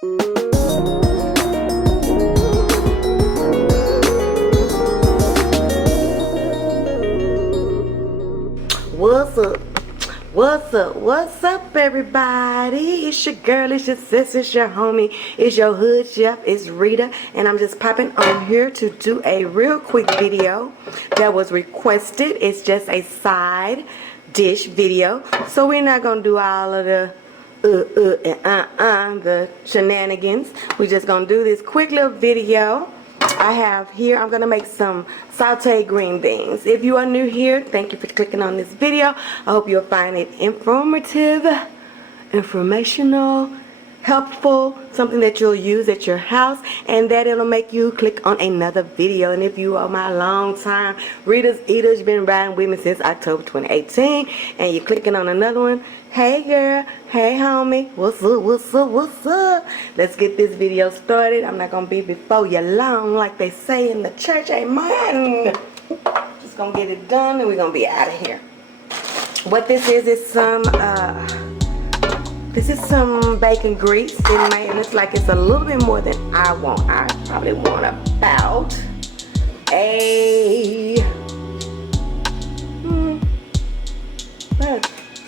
What's up? What's up? What's up, everybody? It's your girl, it's your sis, it's your homie, it's your hood chef, it's Rita, and I'm just popping on here to do a real quick video that was requested. It's just a side dish video, so we're not gonna do all of the the shenanigans. We're just gonna do this quick little video. I have here, I'm going to make some sauteed green beans. If you are new here, thank you for clicking on this video. I hope you'll find it informative, informational, helpful, something that you'll use at your house, and that it'll make you click on another video. And if you are my long time RitasEatas, you've been riding with me since October 2018, and you're clicking on another one, hey girl, hey homie, what's up, what's up, what's up? Let's get this video started. I'm not gonna be before you long like they say in the church, amen. Just gonna get it done and we're gonna be out of here. What this is some bacon grease. It looks like it's a little bit more than I want. I probably want about a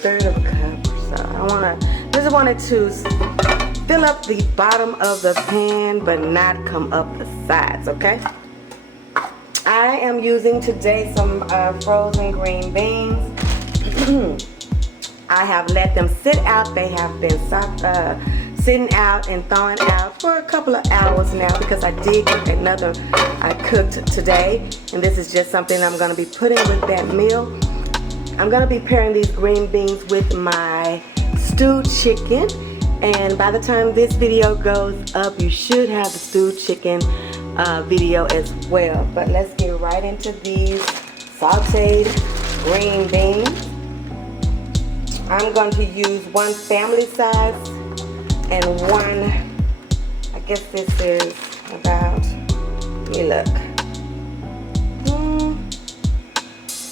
third of a cup or so. I just wanted to fill up the bottom of the pan but not come up the sides, okay? I am using today some frozen green beans. I have let them sit out. They have been sitting out and thawing out for a couple of hours now because I did cook another. I cooked today, and this is just something I'm going to be putting with that meal. I'm going to be pairing these green beans with my stewed chicken, and by the time this video goes up, you should have the stewed chicken video as well. But let's get right into these sauteed green beans. I'm going to use one family size and one, I guess this is about, let me look.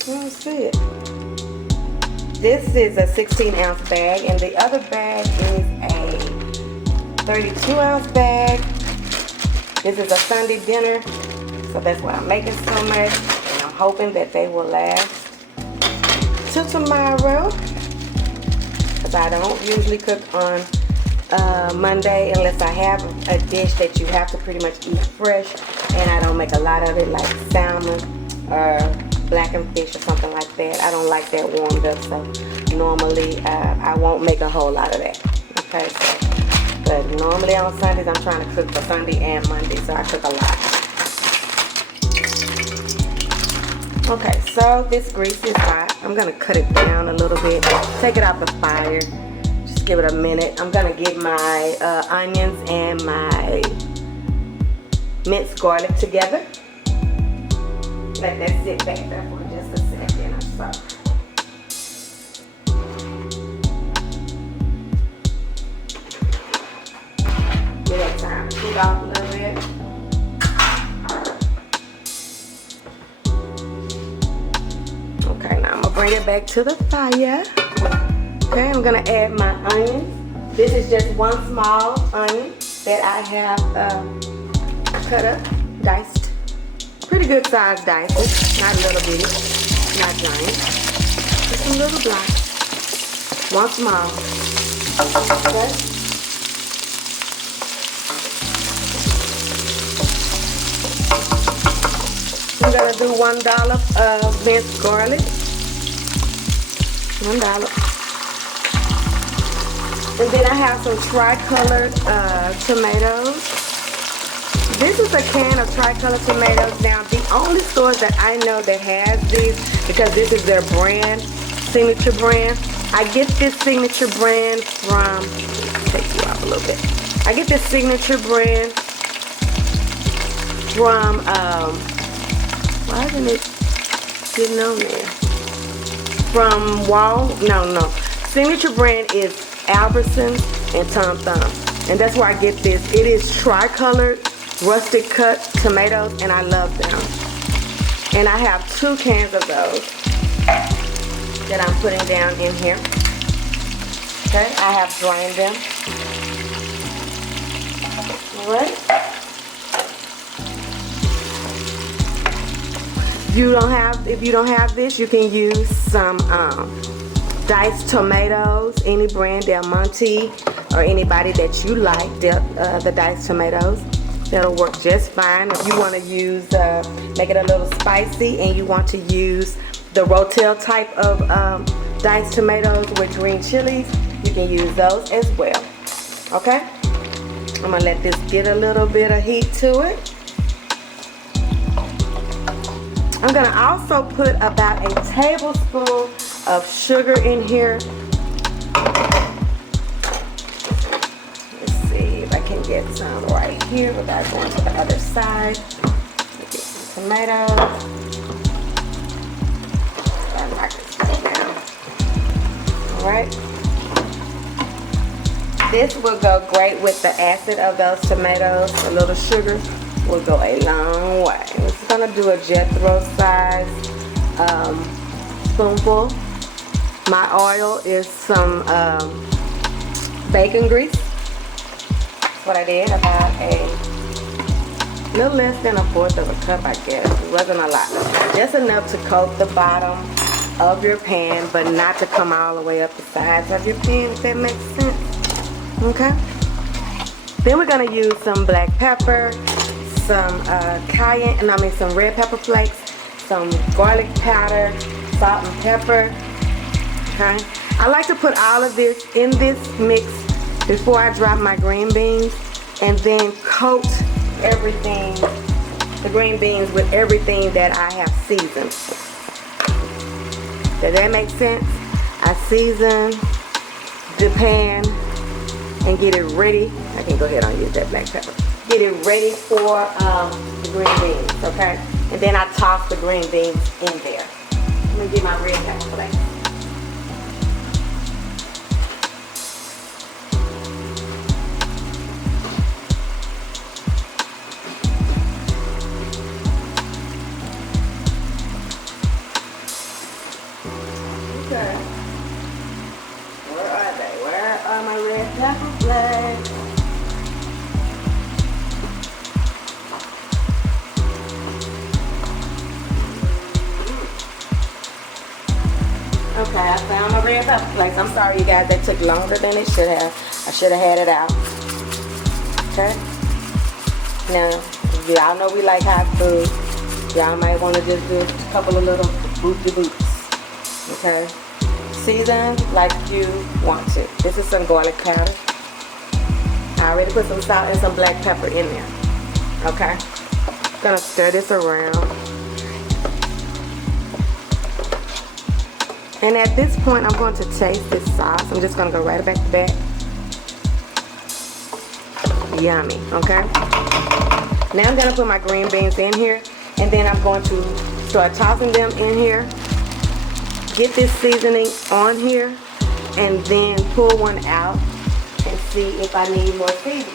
Let's see it. This is a 16-ounce bag, and the other bag is a 32-ounce bag. This is a Sunday dinner, so that's why I'm making so much, and I'm hoping that they will last till tomorrow. I don't usually cook on Monday unless I have a dish that you have to pretty much eat fresh, and I don't make a lot of it, like salmon or blackened fish or something like that. I don't like that warmed up, so normally I won't make a whole lot of that. Okay, so, but normally on Sundays I'm trying to cook for Sunday and Monday, so I cook a lot. Okay, so this grease is hot. I'm gonna cut it down a little bit, take it off the fire, just give it a minute. I'm gonna get my onions and my minced garlic together. Let that sit back there for just a second or so. Give that time to cool off a little bit. Bring it back to the fire. Okay, I'm gonna add my onions. This is just one small onion that I have cut up, diced. Pretty good sized dices, not little bitty, not giant. Just a little block. One small. Okay. I'm gonna do $1 of minced garlic. $1. And then I have some TriColor tomatoes. This is a can of TriColor tomatoes. Now, the only stores that I know that has these, because this is their brand, signature brand. I get this signature brand from, take you off a little bit. I get this signature brand from, why isn't it getting on there? From signature brand is Albertsons and Tom Thumb, and that's where I get this. It is TriColor Rutic Cut Tomatoes, and I love them. And I have 2 cans of those that I'm putting down in here. Okay, I have drained them. you don't have this, you can use some diced tomatoes, any brand, Del Monte, or anybody that you like, the diced tomatoes. That'll work just fine. If you want to use, make it a little spicy, and you want to use the Rotel type of diced tomatoes with green chilies, you can use those as well. Okay? I'm gonna let this get a little bit of heat to it. I'm gonna also put about a tablespoon of sugar in here. Let's see if I can get some right here without going to the other side. Get some tomatoes. I'll knock this right down. All right. This will go great with the acid of those tomatoes. A little sugar will go a long way. I'm just gonna do a Jethro size spoonful. My oil is some bacon grease. That's what I did, about a little less than 1/4 of a cup, I guess. It wasn't a lot. Just enough to coat the bottom of your pan, but not to come all the way up the sides of your pan, if that makes sense. Okay. Then we're gonna use some black pepper, some some red pepper flakes, some garlic powder, salt and pepper. Okay. I like to put all of this in this mix before I drop my green beans, and then coat everything, the green beans, with everything that I have seasoned. Does that make sense? I season the pan and get it ready. I can go ahead and use that black pepper. Get it ready for the green beans, okay? And then I toss the green beans in there. Let me get my red pepper flakes. Okay. Where are they? Where are my red pepper flakes? Okay, I found my red pepper flakes. I'm sorry, you guys, that took longer than it should have. I should have had it out. Okay. Now, y'all know we like hot food. Y'all might want to just do a couple of little boots. Okay. Season like you want to. This is some garlic powder. I already put some salt and some black pepper in there. Okay. Gonna stir this around. And at this point, I'm going to taste this sauce. I'm just going to go right back to back. Yummy, okay? Now I'm going to put my green beans in here. And then I'm going to start tossing them in here. Get this seasoning on here. And then pull one out and see if I need more seasoning.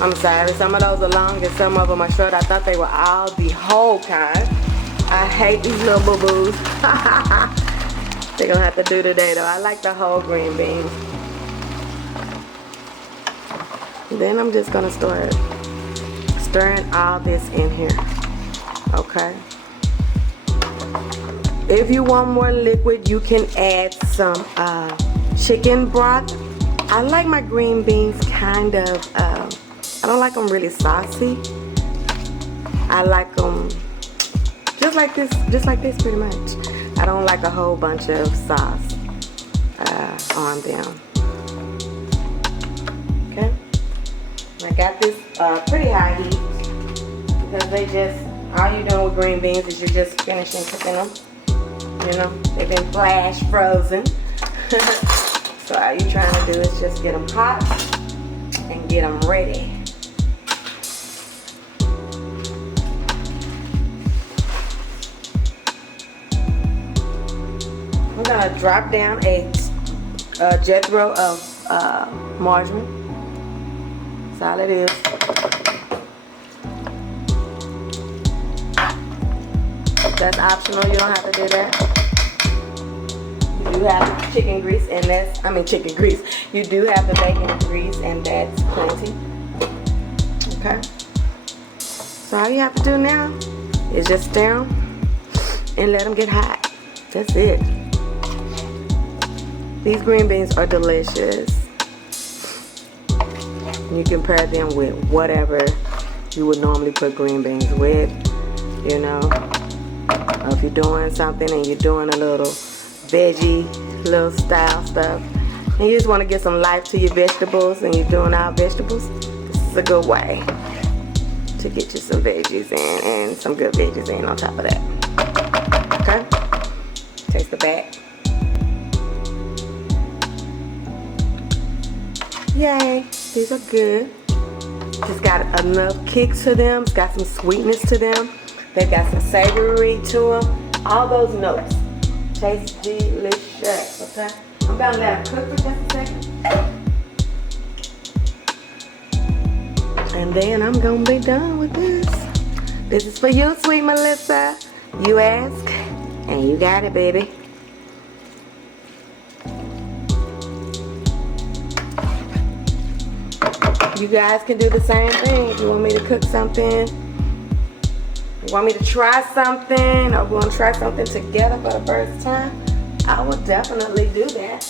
I'm sorry, some of those are long and some of them are short. I thought they were all the whole kind. I hate these little boo-boos. They're gonna have to do today though. I like the whole green beans. Then I'm just gonna start stirring all this in here. Okay. If you want more liquid, you can add some chicken broth. I like my green beans kind of I don't like them really saucy. I like them just like this pretty much. I don't like a whole bunch of sauce on them. Okay. I got this pretty high heat because all you're doing with green beans is you're just finishing cooking them. You know, they've been flash frozen. So all you're trying to do is just get them hot and get them ready. I'm gonna drop down a Jethro of margarine. That's all it is. That's optional. You don't have to do that. You do have chicken grease, and chicken grease. You do have the bacon grease, and that's plenty. Okay? So all you have to do now is just stir them and let them get hot. That's it. These green beans are delicious. You can pair them with whatever you would normally put green beans with, you know. If you're doing something and you're doing a little veggie, little style stuff, and you just want to get some life to your vegetables and you're doing all vegetables, this is a good way to get you some veggies in and some good veggies in on top of that. Okay? Taste the back. Yay, these are good. Just got enough kick to them. It's got some sweetness to them. They've got some savory to them. All those notes. Taste delicious, okay? I'm about to let it cook for just a second. And then I'm gonna be done with this. This is for you, sweet Melissa. You ask, and you got it, baby. You guys can do the same thing. If you want me to cook something, you want me to try something, or we want to try something together for the first time, I will definitely do that.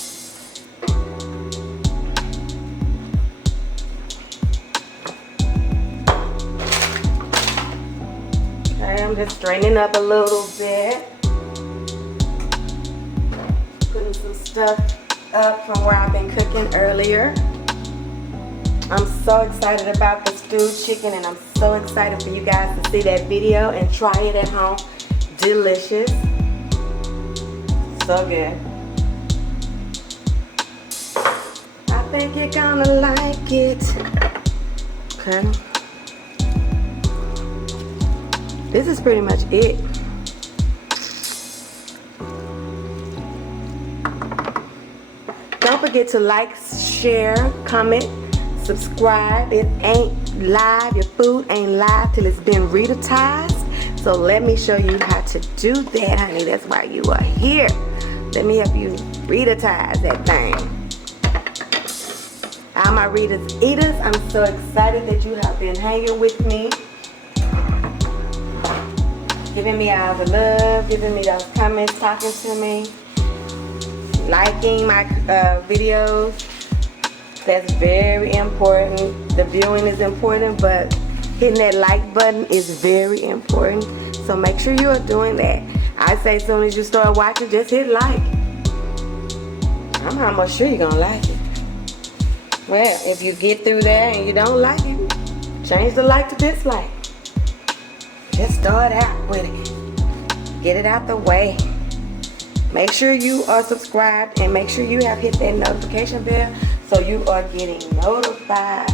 Okay, I'm just straightening up a little bit. Putting some stuff up from where I've been cooking earlier. I'm so excited about the stewed chicken, and I'm so excited for you guys to see that video and try it at home. Delicious. So good. I think you're gonna like it. Okay. This is pretty much it. Don't forget to like, share, comment, subscribe. It ain't live. Your food ain't live till it's been Ritatized. So let me show you how to do that, honey. That's why you are here. Let me help you Ritatize that thing. All my RitasEatas, I'm so excited that you have been hanging with me, giving me all the love, giving me those comments, talking to me, liking my videos. That's very important. The viewing is important, but hitting that like button is very important. So make sure you are doing that. I say as soon as you start watching, just hit like. I'm almost sure you're gonna like it. Well, if you get through there and you don't like it, change the like to dislike. Just start out with it. Get it out the way. Make sure you are subscribed and make sure you have hit that notification bell so you are getting notified.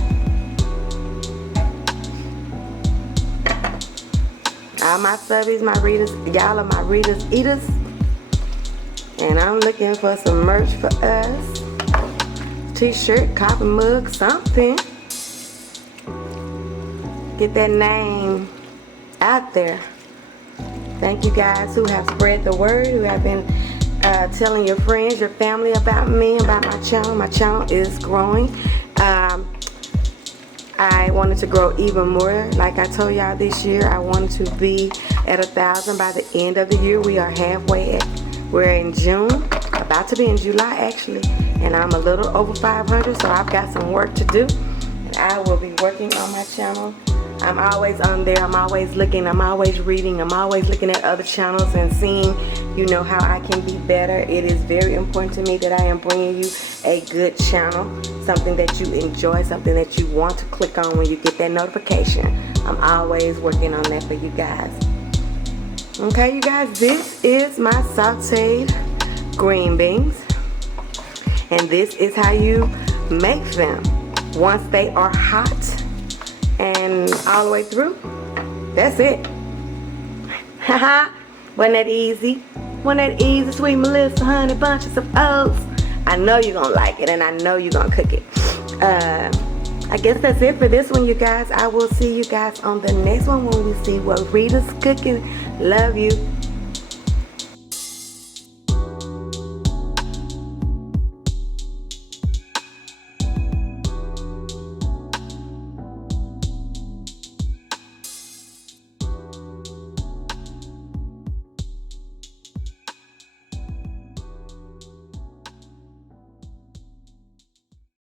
All my subbies, my readers, y'all are my RitasEatas. And I'm looking for some merch for us. T-shirt, coffee mug, something. Get that name out there. Thank you guys who have spread the word, who have been telling your friends, your family about me, about my channel. My channel is growing. I wanted to grow even more. Like I told y'all this year, I wanted to be at 1,000 by the end of the year. We are halfway at, we're in June, about to be in July actually, and I'm a little over 500, so I've got some work to do. And I will be working on my channel. I'm always on there, I'm always looking, I'm always reading, I'm always looking at other channels and seeing, you know, how I can be better. It is very important to me that I am bringing you a good channel, something that you enjoy, something that you want to click on when you get that notification. I'm always working on that for you guys. Okay, you guys, this is my sauteed green beans, and this is how you make them once they are hot and all the way through. That's it. Haha. Wasn't that easy? Wasn't that easy, sweet Melissa, honey bunches of oats? I know you're gonna like it, and I know you're gonna cook it. I guess that's it for this one, you guys. I will see you guys on the next one when we see what Rita's cooking. Love you.